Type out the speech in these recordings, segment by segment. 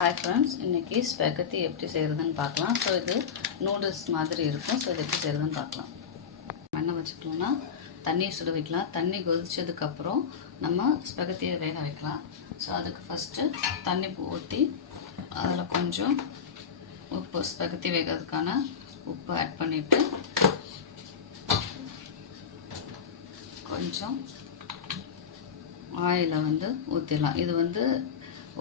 Hi friends இன்றைக்கி ஸ்பெகத்தி எப்படி செய்கிறதுன்னு பார்க்கலாம். ஸோ இது நூடுல்ஸ் மாதிரி இருக்கும். ஸோ இது எப்படி செய்கிறதுன்னு பார்க்கலாம். எண்ணெய் வச்சுட்டோம்னா தண்ணி சுட வைக்கலாம் தண்ணி கொதிச்சதுக்கப்புறம் நம்ம ஸ்பெகத்தியை வேக வைக்கலாம். ஸோ அதுக்கு ஃபஸ்ட்டு தண்ணி ஊற்றி அதில் கொஞ்சம் உப்பு ஸ்பெகத்தி வேகிறதுக்கான உப்பு ஆட் பண்ணிவிட்டு கொஞ்சம் ஆயிலை வந்து ஊற்றிடலாம் இது வந்து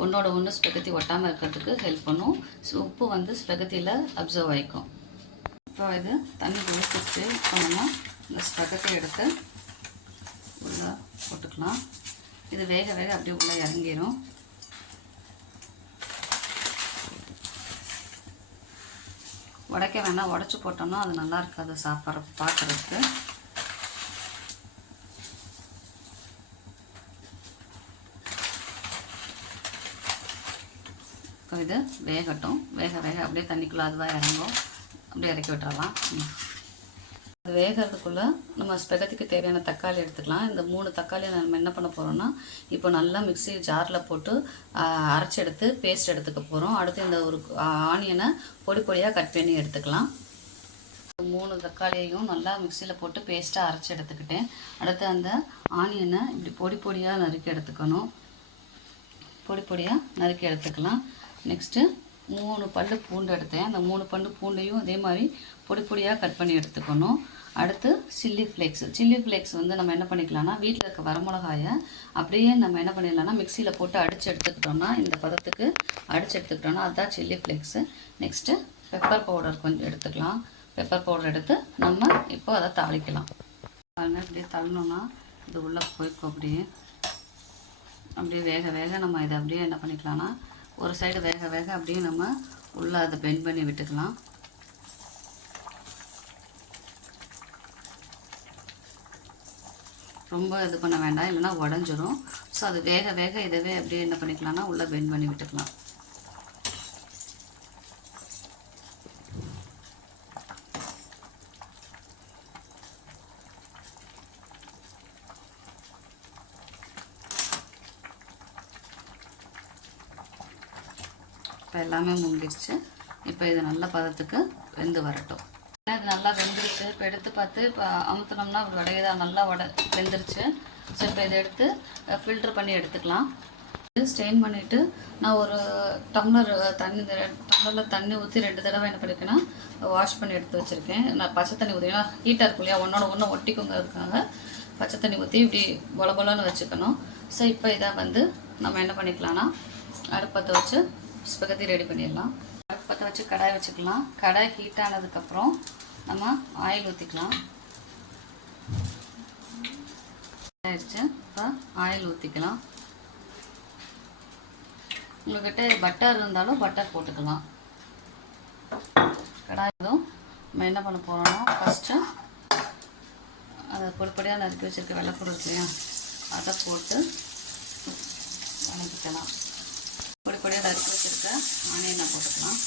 ஒன்றோட ஒன்று ஸ்பெகத்தி ஒட்டாமல் இருக்கிறதுக்கு ஹெல்ப் பண்ணும். ஸோ உப்பு வந்து ஸ்பெகத்தியில் அப்சர்வ் ஆகிக்கும் இப்போ இது தண்ணி கொதிச்சிருச்சு பண்ணணும் இந்த ஸ்பெகத்தை எடுத்து உள்ளே போட்டுக்கலாம். இது வேக வேக அப்படியே உள்ளே இறங்கிடும் உடைக்க வேணாம் உடச்சி போட்டோம்னா அது நல்லா இருக்காது சாப்பிட்ற பார்க்குறதுக்கு. இப்போ இது வேகட்டும். வேக வேக. அப்படியே தண்ணிக்குள்ளே அதுவாக இறங்கும் அப்படியே இறக்கி விட்டுறலாம். ம். அது வேகிறதுக்குள்ளே நம்ம ஸ்பெகத்துக்கு தேவையான தக்காளி எடுத்துக்கலாம். இந்த மூணு தக்காளியை நம்ம என்ன பண்ண போகிறோம்னா இப்போ நல்லா மிக்சி ஜாரில் போட்டு அரைச்சி எடுத்து பேஸ்ட் எடுத்துக்க போகிறோம் அடுத்து இந்த ஒரு ஆனியனை பொடி பொடியாக கட் பண்ணி எடுத்துக்கலாம். மூணு தக்காளியையும் நல்லா மிக்சியில் போட்டு பேஸ்ட்டாக அரைச்சி எடுத்துக்கிட்டேன். அடுத்து அந்த ஆனியனை இப்படி பொடி பொடியாக நறுக்கி எடுத்துக்கணும். பொடி பொடியாக நறுக்கி எடுத்துக்கலாம். நெக்ஸ்ட்டு மூணு பல்லு பூண்டு எடுத்தேன். அந்த மூணு பல்லு பூண்டையும் அதே மாதிரி பொடி பொடியாக கட் பண்ணி எடுத்துக்கணும். அடுத்து சில்லி ஃப்ளேக்ஸ் சில்லி ஃப்ளேக்ஸ் வந்து நம்ம என்ன பண்ணிக்கலாம்னா வீட்டில் இருக்க வரமிளகாயை அப்படியே நம்ம என்ன பண்ணிடலாம்னா மிக்சியில் போட்டு அடித்து எடுத்துக்கிட்டோம்னா இந்த பதத்துக்கு அடித்து எடுத்துக்கிட்டோம்னா அதுதான் chilli flakes next pepper powder கொஞ்சம் எடுத்துக்கலாம். பெப்பர் பவுடர் எடுத்து நம்ம இப்போ அதை தாளிக்கலாம். பாருங்க இப்படியே தள்ளணும்னா இது உள்ளே போய்க்கும் அப்படியே. அப்படியே வேக வேக நம்ம இதை அப்படியே என்ன பண்ணிக்கலாம்னா ஒரு சைடு வேக வேக அப்படியே நம்ம உள்ளே அதை பெண்ட் பண்ணி விட்டுக்கலாம். ரொம்ப இது பண்ண வேண்டாம் இல்லைன்னா உடஞ்சிரும். ஸோ அது வேக வேக இதவே அப்படியே என்ன பண்ணிக்கலாம்னா உள்ளே பெண்ட் பண்ணி விட்டுக்கலாம். இப்போ எல்லாமே முங்கிடுச்சு இப்போ இது நல்ல பதத்துக்கு வெந்து வரட்டும். இது நல்லா வெந்துருச்சு. இப்போ எடுத்து பார்த்து இப்போ அமுத்துனோம்னா அப்படி நல்லா வட வெந்துருச்சு. ஸோ இப்போ இதை எடுத்து ஃபில்ட்ரு பண்ணி எடுத்துக்கலாம். ஸ்டெயின் பண்ணிவிட்டு நான் ஒரு டம்ளர் தண்ணி டம்ளரில் தண்ணி ஊற்றி ரெண்டு தடவை என்ன பண்ணிருக்கேன்னா வாஷ் பண்ணி எடுத்து வச்சுருக்கேன். நான் பச்சை தண்ணி ஊற்றி ஏன்னா ஹீட்டாக இருக்கும் இல்லையா ஒன்றோட ஒன்று ஒட்டிக்கோங்கிறதுக்காக பச்சை தண்ணி ஊற்றி இப்படி பொல பொலன்னு வச்சுக்கணும். ஸோ இப்போ இதை வந்து நம்ம என்ன பண்ணிக்கலாம்னா அடுப்பத்தை வச்சு ஸ்பெகத்தி ரெடி பண்ணிடலாம். பற்ற வச்சு கடாய் வச்சுக்கலாம். கடாய் ஹீட் ஆனதுக்கப்புறம் நம்ம ஆயில் ஊற்றிக்கலாம் ஆயிடுச்சு. இப்போ ஆயில் ஊற்றிக்கலாம் உங்கள்கிட்ட பட்டர் இருந்தாலும் பட்டர் போட்டுக்கலாம். கடாயும் நம்ம என்ன பண்ண போகிறோம்னா ஃபஸ்ட்டு அதை பொடிப்படியாக நறுக்கி வச்சுருக்க வெள்ளைப்பூடு இருக்கு இல்லையா? அதை போட்டு வணக்கிக்கலாம் பொடி பொடியாக நறுக்கி வச்சுருக்க ஆனியனை போட்டுக்கலாம்.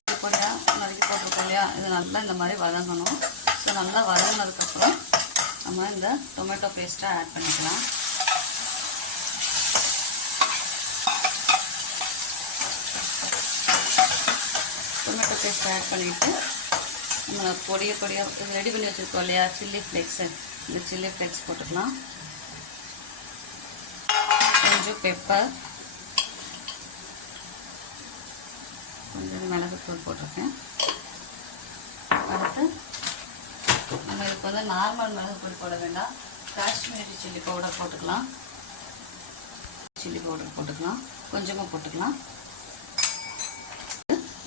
பொடி பொடியாக நறுக்கி போட்டிருக்கோம் இல்லையா? இது நல்லா இந்த மாதிரி வதங்கணும். ஸோ நல்லா வதங்கினதுக்கப்புறம் நம்ம இந்த டொமேட்டோ பேஸ்ட்டை ஆட் பண்ணிக்கலாம். டொமேட்டோ பேஸ்ட் ஆட் பண்ணிவிட்டு நம்ம பொடியை பொடியாக ரெடி பண்ணி வச்சுருக்கோம் இல்லையா? சில்லி ஃப்ளெக்ஸு இந்த சில்லி ஃப்ளெக்ஸ் போட்டுக்கலாம். கொஞ்சம் பெப்பர் கொஞ்சம் மிளகுத்தூள் போட்டிருக்கேன். அடுத்து நம்ம இதுக்கு வந்து நார்மல் மிளகுத்தூள் போட வேண்டாம். காஷ்மீரி சில்லி பவுடர் போட்டுக்கலாம். சில்லி பவுடர் போட்டுக்கலாம். கொஞ்சமாக போட்டுக்கலாம்.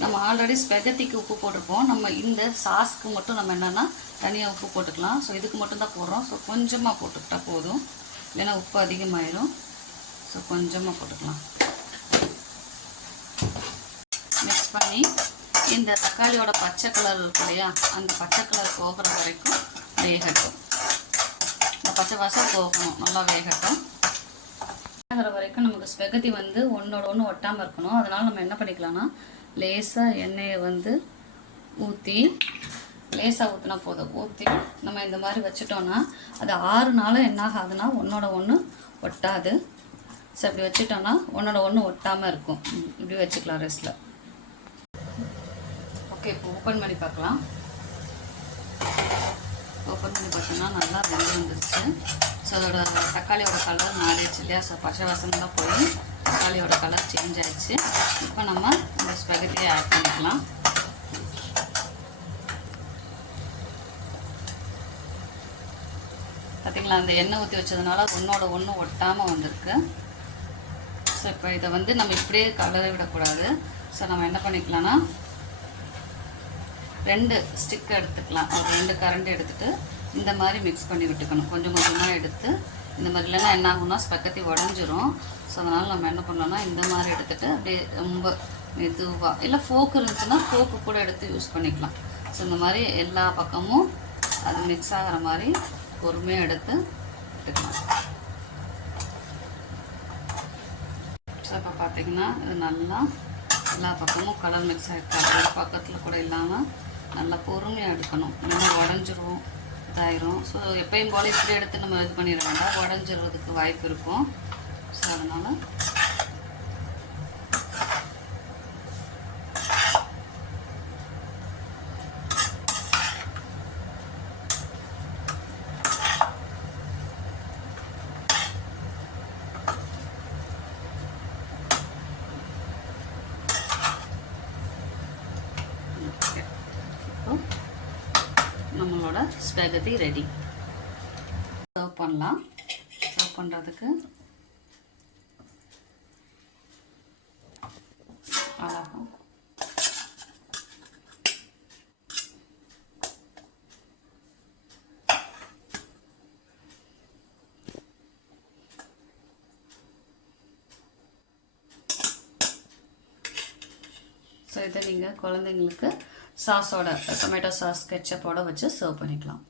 நம்ம ஆல்ரெடி ஸ்பெகத்திக்கு உப்பு போட்டிருப்போம். நம்ம இந்த சாஸ்க்கு மட்டும் நம்ம என்னென்னா தனியாக உப்பு போட்டுக்கலாம். ஸோ இதுக்கு மட்டும் தான் போடுறோம். ஸோ கொஞ்சமாக போட்டுக்கிட்டால் போதும். இல்லைன்னா உப்பு அதிகமாயிடும் ஸோ கொஞ்சமாக போட்டுக்கலாம். மிக்ஸ் பண்ணி இந்த தக்காளியோட பச்சை கலர் இருக்கு இல்லையா அந்த பச்சை கலர் போகிற வரைக்கும் வேகட்டும். இந்த பச்சை வாசம் போகணும் நல்லா வேகட்டும். வேகிற வரைக்கும் நமக்கு ஸ்பெகதி வந்து ஒன்றோட ஒன்று ஒட்டாமல் இருக்கணும். அதனால் நம்ம என்ன பண்ணிக்கலாம்னா லேசாக எண்ணெயை வந்து ஊற்றி லேசாக ஊற்றினா போதும். ஊற்றி நம்ம இந்த மாதிரி வச்சுட்டோன்னா அது ஆறு நாளும் என்ன ஆகாதுன்னா ஒன்றோட ஒன்று ஒட்டாது. ஸோ இப்படி வச்சுட்டோன்னா ஒன்றோட ஒன்று ஒட்டாமல் இருக்கும். இப்படி வச்சுக்கலாம் ரெஸ்ட்டில் ஓகே இப்போ ஓப்பன் பண்ணி பார்க்கலாம். ஓப்பன் பண்ணி பார்த்தோம்னா நல்லா வெந்து வந்துருச்சு. ஸோ அதோட தக்காளியோட கலர் மாறிடுச்சு இல்லையா? ஸோ பச்சை வாசம்லாம் போய் தக்காளியோட கலர் சேஞ்ச் ஆயிடுச்சு. இப்போ நம்ம இந்த ஸ்பெகட்டியை ஆட் பண்ணிக்கலாம். பார்த்தீங்களா அந்த எண்ணெய் ஊற்றி வச்சதுனால ஒன்றோட ஒன்று ஒட்டாமல் வந்திருக்கு. ஸோ இப்போ இதை வந்து நம்ம இப்படியே கலரை விடக்கூடாது. ஸோ நம்ம என்ன பண்ணிக்கலாம்னா ரெண்டு ஸ்டிக் எடுத்துக்கலாம். ஒரு ரெண்டு கரண்ட் எடுத்துகிட்டு இந்த மாதிரி மிக்ஸ் பண்ணி விட்டுக்கணும். கொஞ்சம் கொஞ்சமாக எடுத்து இந்த மாதிரி இல்லைன்னா என்ன ஆகும்னா ஸ்பெக்கத்தி உடஞ்சிரும். ஸோ அதனால் நம்ம என்ன பண்ணோம்னா இந்த மாதிரி எடுத்துட்டு அப்படியே ரொம்ப மெதுவாக இல்லை ஃபோக்கு இருந்துச்சுன்னா ஃபோக்கு கூட எடுத்து யூஸ் பண்ணிக்கலாம். ஸோ இந்த மாதிரி எல்லா பக்கமும் அது மிக்ஸ் ஆகிற மாதிரி பொறுமையாக எடுத்து விட்டுக்கலாம். ஸோ இப்போ பார்த்தீங்கன்னா இது நல்லா எல்லா பக்கமும் கலர் மிக்ஸ் ஆகிருக்காங்க பக்கத்தில் கூட இல்லாமல் நல்லா பொறுமையாக எடுக்கணும். இல்லைன்னா உடஞ்சிரும் இதாயிரும். ஸோ எப்பயும் போல இப்படி எடுத்து நம்ம இது பண்ணிட வேண்டாம். உடஞ்சிடுறதுக்கு வாய்ப்பு இருக்கும். ஸோ அதனால் ஓகே இப்போ நம்மளோட ஸ்பெகதி ரெடி. சர்வ் பண்ணலாம். சர்வ் பண்ணுறதுக்கு அழகும் ஸோ இதை நீங்கள் குழந்தைங்களுக்கு சாஸோட டொமேட்டோ சாஸ் கெச்சப்போட வச்சு சர்வ் பண்ணிக்கலாம்.